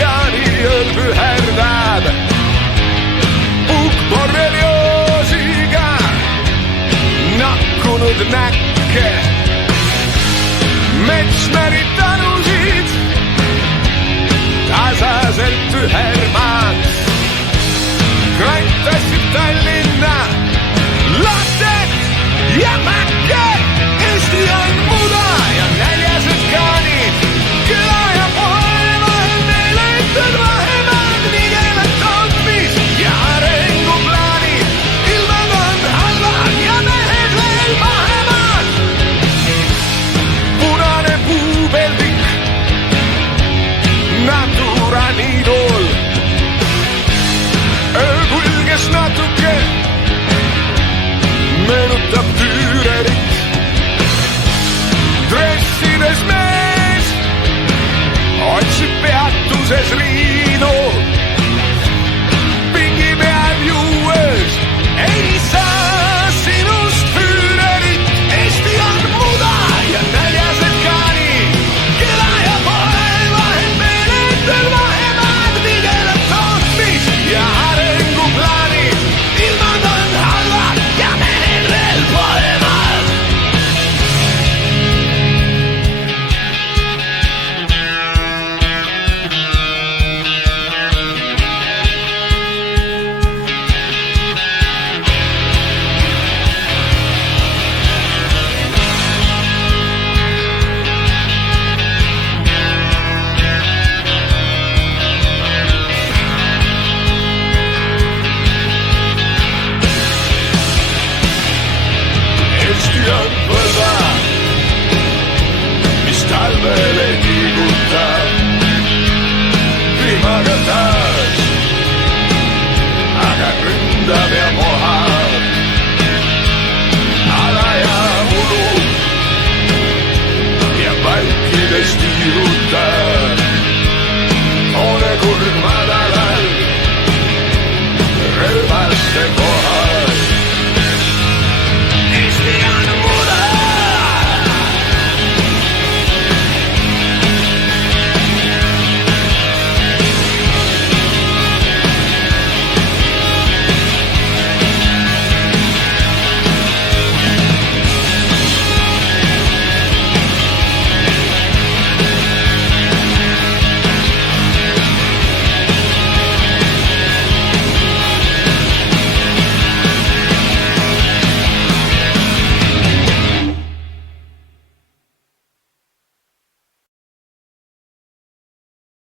jaaniööl püherdab pukkborrelioosiga nakkunud näkke. Metsmärid tanusid tasaselt ühermaad. Krant tassid Tallinna lastet ja mäkke. Eesti on muda ja näljased kaanid. Küla ja poe vahel neile ütled vahemaad. Nigevad tootmis ja arenguplaanid. Ilmad on halvad ja mehed veel pahemad. Punane puupeldik Natura niidul. Öö kulges natuke, meenutab Tüürerit. Dressides mees otsib peatuses